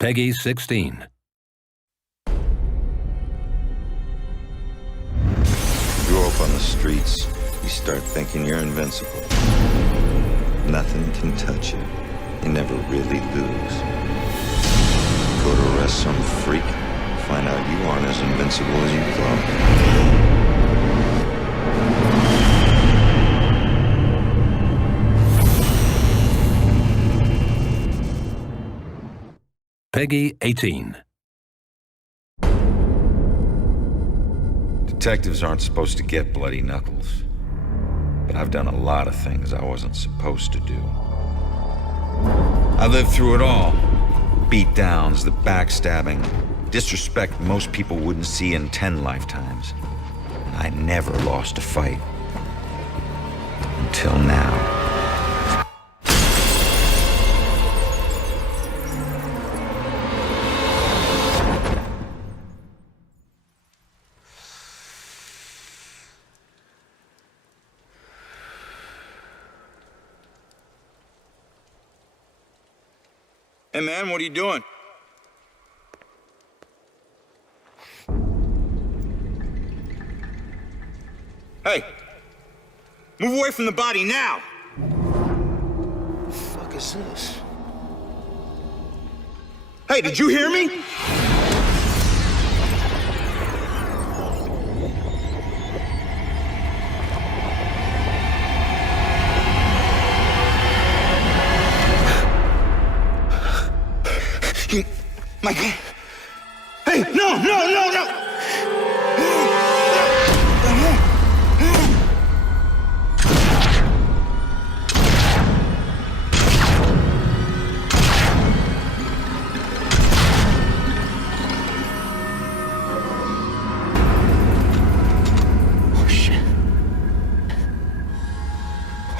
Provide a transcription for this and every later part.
Peggy 16. Grow up on the streets, you start thinking you're invincible. Nothing can touch you. You never really lose. Go to arrest some freak, find out you aren't as invincible as you thought. Peggy 18. Detectives aren't supposed to get bloody knuckles. But I've done a lot of things I wasn't supposed to do. I lived through it all. Beatdowns, the backstabbing, disrespect most people wouldn't see in 10 lifetimes. And I never lost a fight. Until now. Hey man, what are you doing? Hey! Move away from the body now! What the fuck is this? Hey, did you hear me? My God. Hey, no!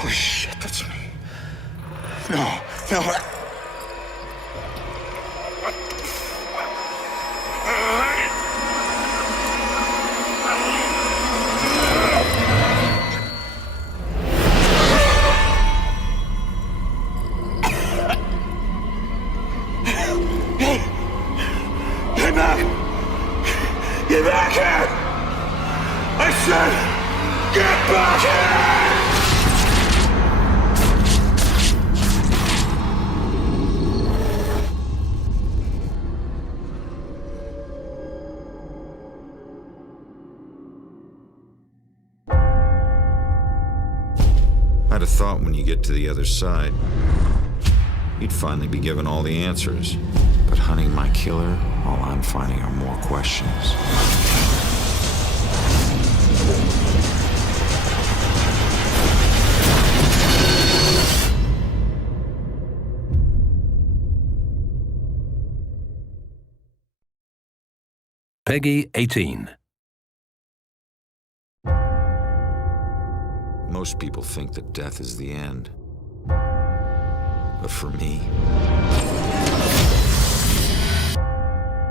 Oh shit, that's me. No. Get back here! I said, get back here! I'd have thought when you get to the other side, you'd finally be given all the answers. But hunting my killer, all I'm finding are more questions. Peggy 18. Most people think that death is the end. But for me,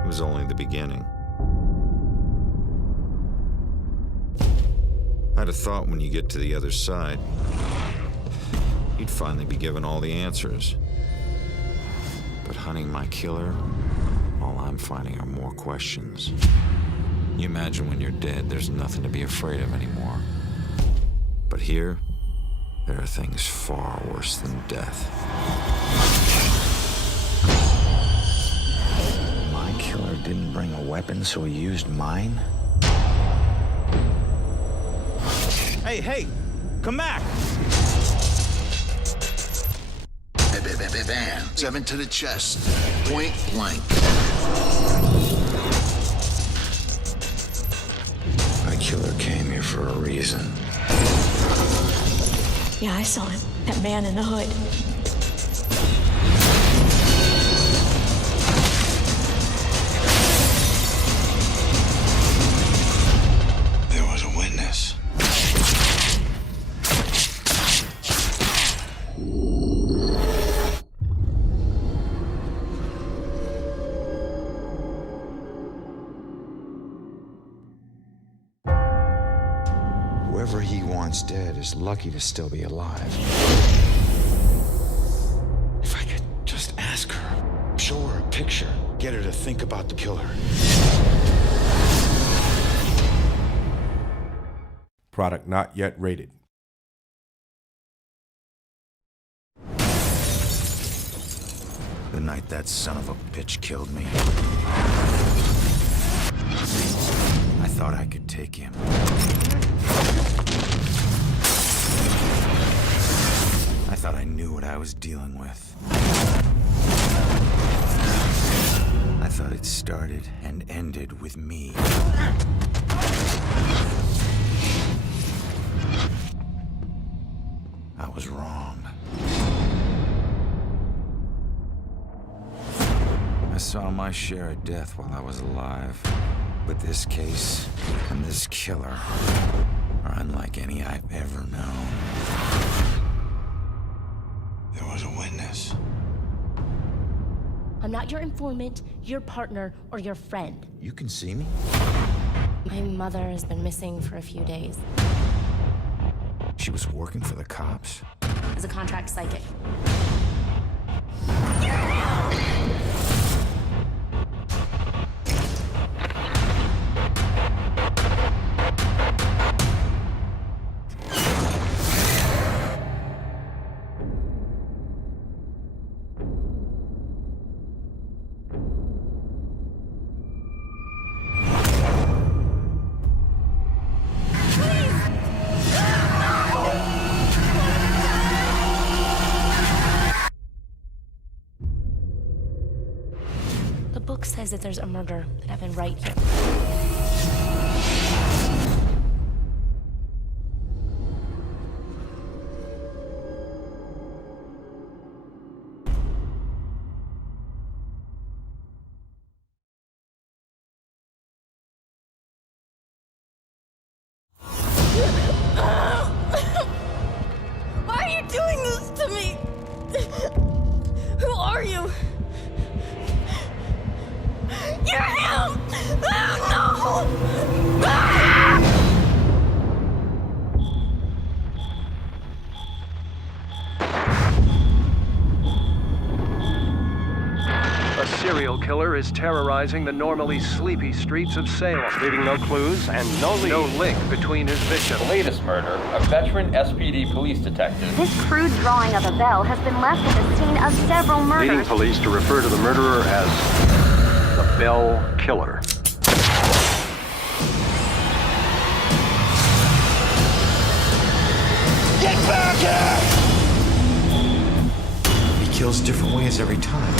it was only the beginning. I'd have thought when you get to the other side, you'd finally be given all the answers. But hunting my killer, all I'm finding are more questions. You imagine when you're dead, there's nothing to be afraid of anymore. But here, there are things far worse than death. My killer didn't bring a weapon, so he used mine? Hey, come back! Bam. 7 to the chest. Point blank. My killer came here for a reason. Yeah, I saw him. That man in the hood. There was a witness. Whoever he wants dead is lucky to still be alive. If I could just ask her, show her a picture. pressure. Get her to think about the killer. Product not yet rated. The night that son of a bitch killed me, I thought I could take him. I thought I knew what I was dealing with. I thought it started and ended with me. I was wrong. I saw my share of death while I was alive. But this case and this killer are unlike any I've ever known. There was a witness. I'm not your informant, your partner, or your friend. You can see me? My mother has been missing for a few days. She was working for the cops. As a contract psychic. The book says that there's a murder that happened right here. Why are you doing this to me? Who are you? You're him! Oh, no! A serial killer is terrorizing the normally sleepy streets of Salem, leaving no clues and no link between his victims. The latest murder, a veteran SPD police detective. This crude drawing of a bell has been left at the scene of several murders. Leading police to refer to the murderer as the Bell Killer. Get back here! He kills different ways every time.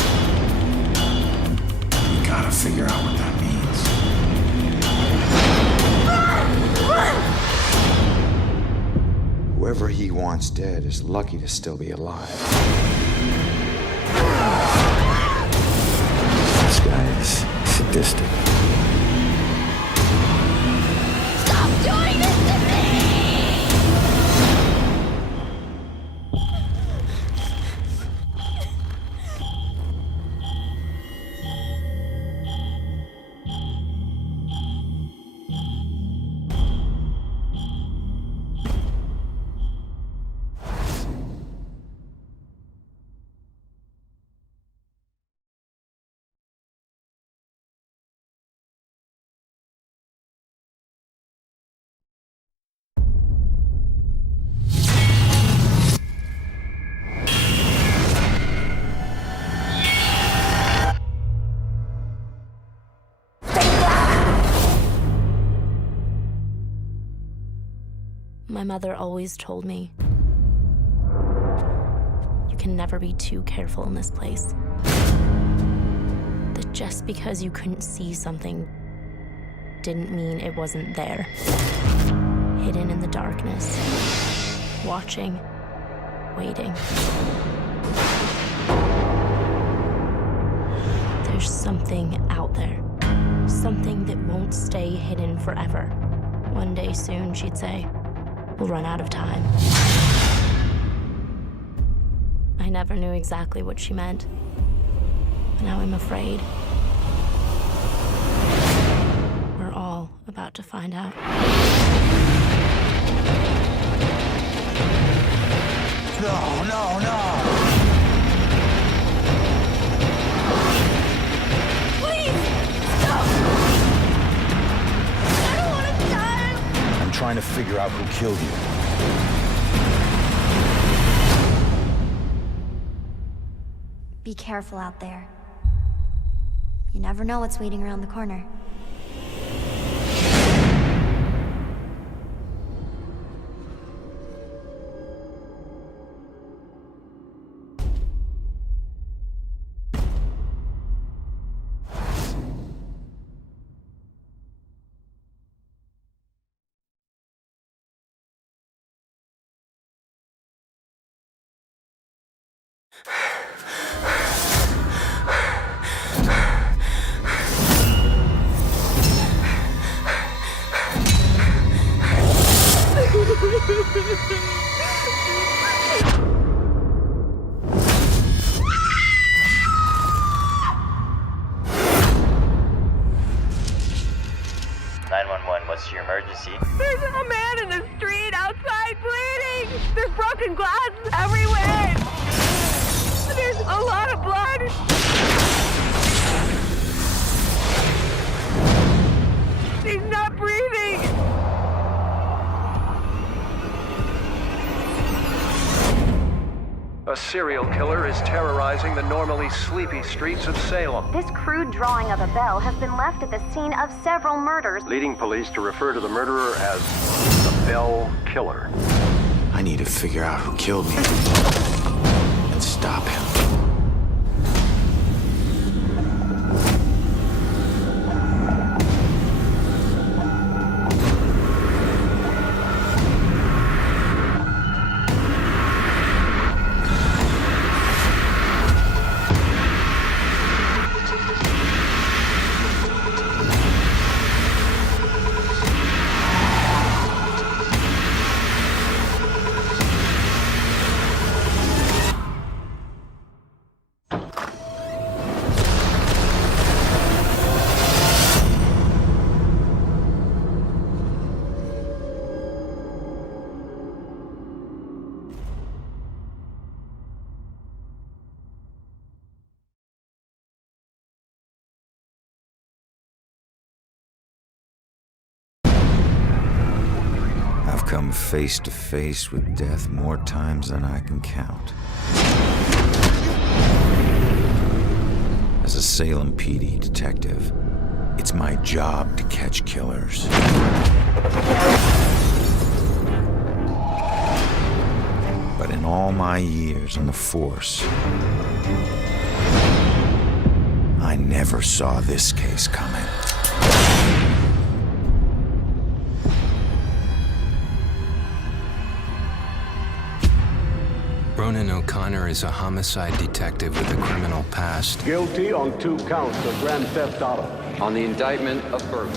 You gotta figure out what that means. Whoever he wants dead is lucky to still be alive. This guy is sadistic. Stop doing this to me! My mother always told me, you can never be too careful in this place. That just because you couldn't see something didn't mean it wasn't there. Hidden in the darkness, watching, waiting. There's something out there, something that won't stay hidden forever. One day soon, she'd say, we'll run out of time. I never knew exactly what she meant. Now I'm afraid. We're all about to find out. No, no, no! trying to figure out who killed you. Be careful out there. You never know what's waiting around the corner. What's your emergency? There's a man in the street outside bleeding! There's broken glass everywhere! There's a lot of blood! He's not breathing! A serial killer is terrorizing the normally sleepy streets of Salem. This crude drawing of a bell has been left at the scene of several murders, leading police to refer to the murderer as the Bell Killer. I need to figure out who killed me and stop him. Come face to face with death more times than I can count. As a Salem PD detective, it's my job to catch killers. But in all my years on the force, I never saw this case coming. Ronan O'Connor is a homicide detective with a criminal past. Guilty on 2 counts of grand theft auto. On the indictment of burglary,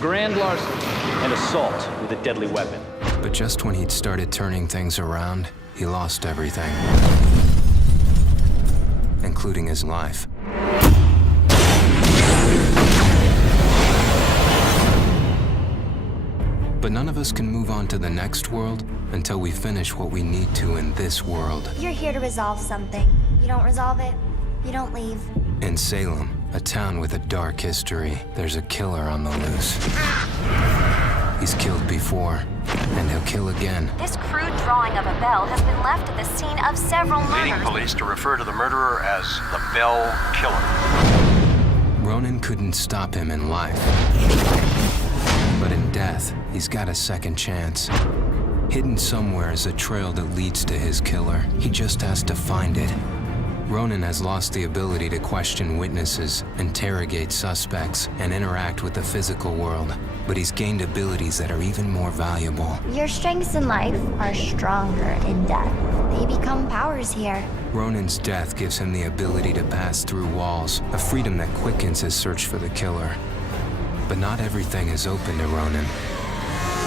grand larceny, and assault with a deadly weapon. But just when he'd started turning things around, he lost everything, including his life. But none of us can move on to the next world until we finish what we need to in this world. You're here to resolve something. You don't resolve it, you don't leave. In Salem, a town with a dark history, there's a killer on the loose. He's killed before, and he'll kill again. This crude drawing of a bell has been left at the scene of several murders, leading police to refer to the murderer as the Bell Killer. Ronan couldn't stop him in life. But in death, he's got a second chance. Hidden somewhere is a trail that leads to his killer. He just has to find it. Ronan has lost the ability to question witnesses, interrogate suspects, and interact with the physical world. But he's gained abilities that are even more valuable. Your strengths in life are stronger in death. They become powers here. Ronan's death gives him the ability to pass through walls, a freedom that quickens his search for the killer. But not everything is open to Ronan.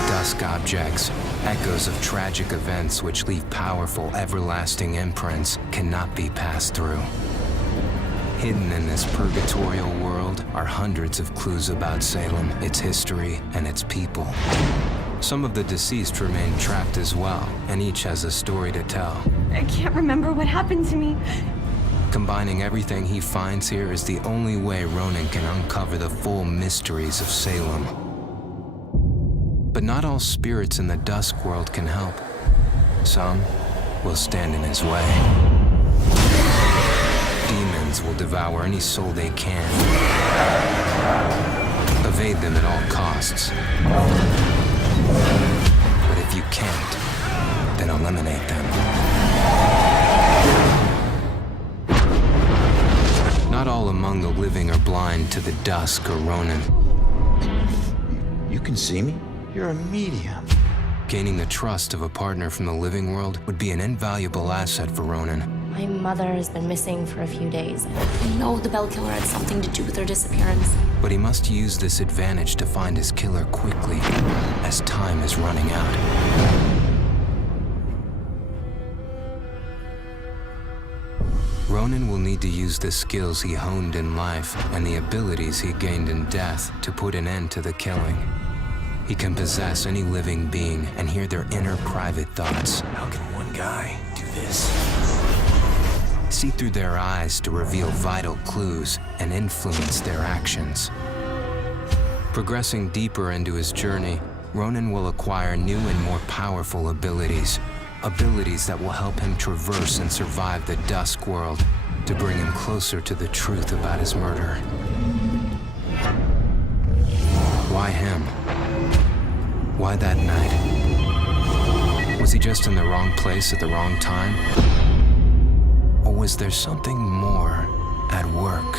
Dusk objects, echoes of tragic events which leave powerful, everlasting imprints, cannot be passed through. Hidden in this purgatorial world are hundreds of clues about Salem, its history, and its people. Some of the deceased remain trapped as well, and each has a story to tell. I can't remember what happened to me. Combining everything he finds here is the only way Ronan can uncover the full mysteries of Salem. But not all spirits in the dusk world can help. Some will stand in his way. Demons will devour any soul they can. Evade them at all costs. But if you can't, then eliminate them. Not all among the living are blind to the dusk or Ronan. You can see me? You're a medium. Gaining the trust of a partner from the living world would be an invaluable asset for Ronan. My mother has been missing for a few days. I know the Bell Killer had something to do with her disappearance. But he must use this advantage to find his killer quickly, as time is running out. Ronan will need to use the skills he honed in life and the abilities he gained in death to put an end to the killing. He can possess any living being and hear their inner private thoughts. How can one guy do this? See through their eyes to reveal vital clues and influence their actions. Progressing deeper into his journey, Ronan will acquire new and more powerful abilities. Abilities that will help him traverse and survive the dusk world to bring him closer to the truth about his murder. Why him? Why that night? Was he just in the wrong place at the wrong time? Or was there something more at work?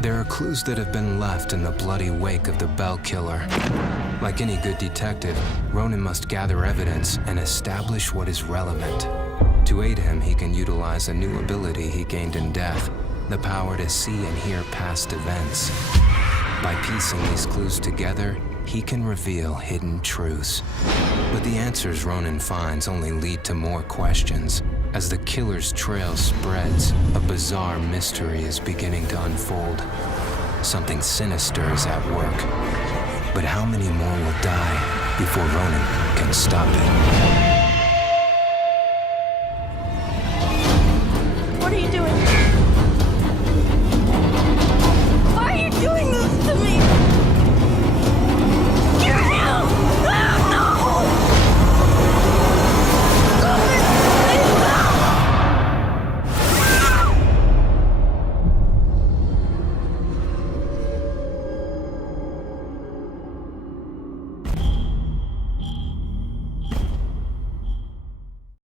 There are clues that have been left in the bloody wake of the Bell Killer. Like any good detective, Ronan must gather evidence and establish what is relevant. To aid him, he can utilize a new ability he gained in death, the power to see and hear past events. By piecing these clues together, he can reveal hidden truths. But the answers Ronan finds only lead to more questions. As the killer's trail spreads, a bizarre mystery is beginning to unfold. Something sinister is at work. But how many more will die before Ronan can stop it?